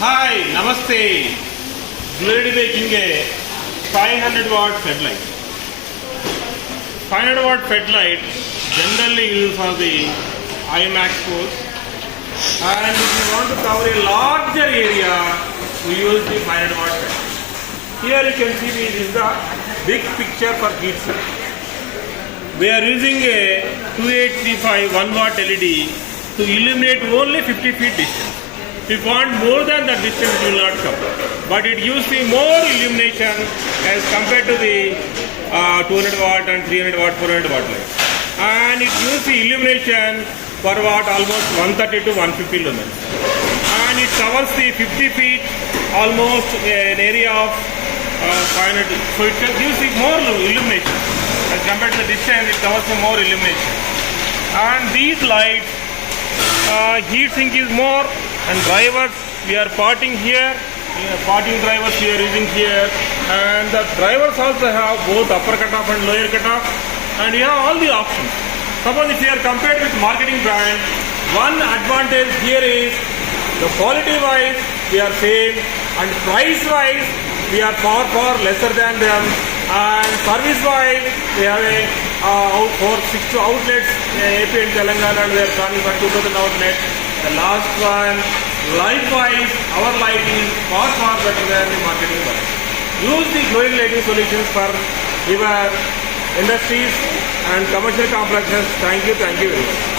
Hi, Namaste. Gloled making a 500 watt floodlight. 500 watt floodlight generally used for the IMAX course, and if you want to cover a larger area, we use the 500 watt floodlight. Here you can see this is the big picture for heat sink. We are using a 2835 1 watt LED to illuminate only 50 feet distance. If you want more than that distance, it will not come. But it gives the more illumination as compared to the 200 watt and 300 watt, 400 watt light. And it gives the illumination per watt almost 130 to 150 lumens. And it covers the 50 feet, almost an area of 500. So it gives the more illumination. As compared to the distance, it covers the more illumination. And these lights, heat sink is more, and drivers we are parting here, parting drivers we are using here, and the drivers also have both upper cutoff and lower cutoff, and you have all the options. Suppose if you are compared with marketing brand, one advantage here is the quality wise we are same, and price wise we are far lesser than them, and service wise we have for 6 outlets, AP and Telangana, and we are running for 2000 outlets. The last one, light-wise, our light is far better than the marketing one. Use the glowing lighting solutions for your industries and commercial complexes. Thank you very much.